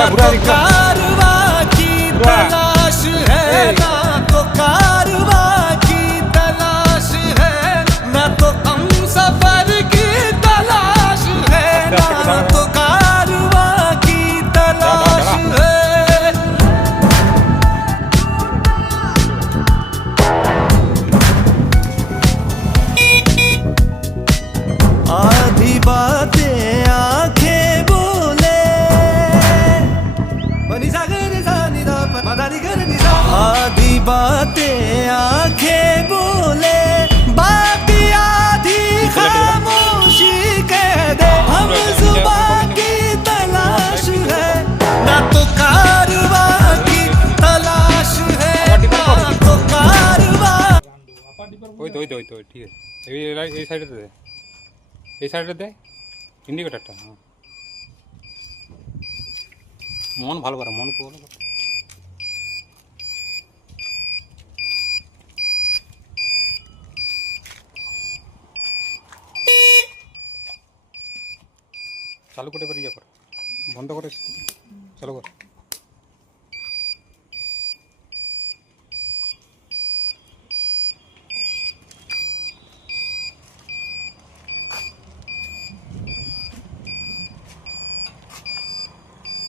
ना तो कारवां की तलाश है, ना तो कारवां की तलाश है, ना तो हम सफर की तलाश है, ना तो कारवां की तलाश है। आधी बातें आंखें बोले, आधी बातें आंखें बोले, बाकी आधी खामोशी कह दे। हम जुबान की तलाश है, ना तो कारवां की तलाश है, ना तो कारवां। ওই তো ওই তো ওই তো ঠিক আছে। এই সাইডেতে দে, এই সাইডে দে ইন্ডিকেটারটা। হ্যাঁ মন ভালো করে, মন ভালো করে চালু করে এবার ইয়ে কর, বন্ধ করে চালু কর।